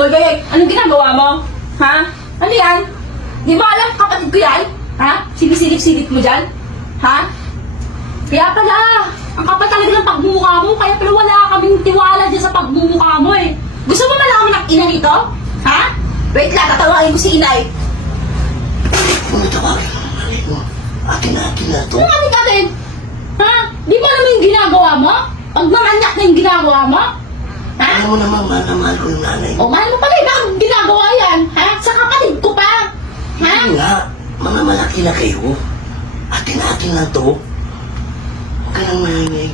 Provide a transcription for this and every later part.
Hoy, Gayay, anong ginagawa mo? Ha? Ano yan? Di ba alam kapatid ko yan? Ha? Sinisilip-silip mo dyan? Ha? Kaya pala, ang kapal talaga ng pagmumukha mo, kaya pala wala kaming tiwala dyan sa pagmumukha mo eh. Gusto mo malaman ng ina nito? Ha? Wait lang, tatawagin ko si inay. Kung tawagin mo, nanay mo, akin na to. Ano atin? Ha? Di ba naman yung ginagawa mo? Pagmamanyak na yung ginagawa mo? Ha? Alam mo naman, mahal na mahal ko yung nanay mo. O, mahal mo pala, bakit ginagawa yan? Ha? Sa kapatid ko pa? Ha? Hindi nga, mga malaki na kayo. Atin na to. Huwag ka nang maingay.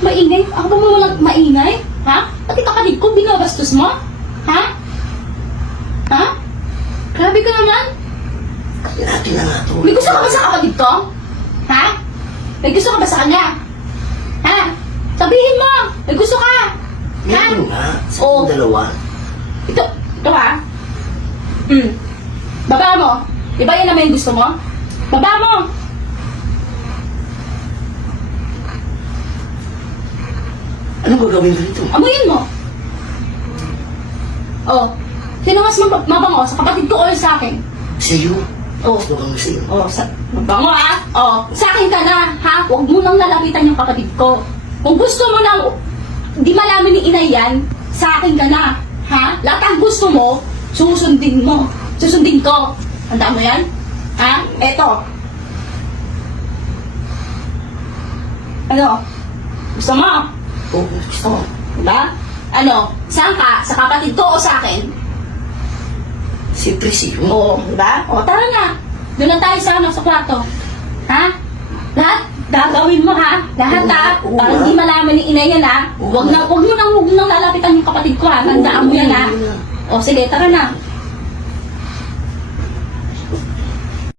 Maingay? Ako ba mo walang maingay? Ha? Pati kapatid ko, binabastos mo? Ha? Ha? Grabe ka naman. Atin na nga to. May gusto ka ba sa kapatid ko? Ha? May gusto ka ba sa kanya? Ha? Sabihin mo! May gusto ka! Ha? Meron nga, sa Oo. dalawa. Ito ha? Baba mo. Iba yan naman yung gusto mo? Baba mo! Anong gagawin ko nito? Amuyin mo. Oh. Sino mas mabango? Sa kapatid ko o sa akin? Sa'yo. Oh. Gusto kang sa'yo. Oh, mabango ha? Oh, sa akin ka na, ha? Huwag mo nang lalapitan yung kapatid ko. Kung gusto mo nang di malaman ni inay yan, sa akin ka na, ha? Lahat ang gusto mo, susundin mo. Susundin ko. Handa mo yan? Ha? Eto. Ano? Gusto mo? Oo, gusto mo. Diba? Ano? Saan ka? Sa kapatid ko o sa akin? Siyempre sa'yo. Oo, diba? O, tara na. Doon na tayo sa, sa kwarto. Ha? Lahat, gagawin mo ha? Lahat Oo, ha? oo, Para ha? hindi malaman ni inay yan ha? Oo. Huwag mo nang lalapitan yung kapatid ko ha? Tandaan mo yan ha? Oo, oo, O, sige, tara na.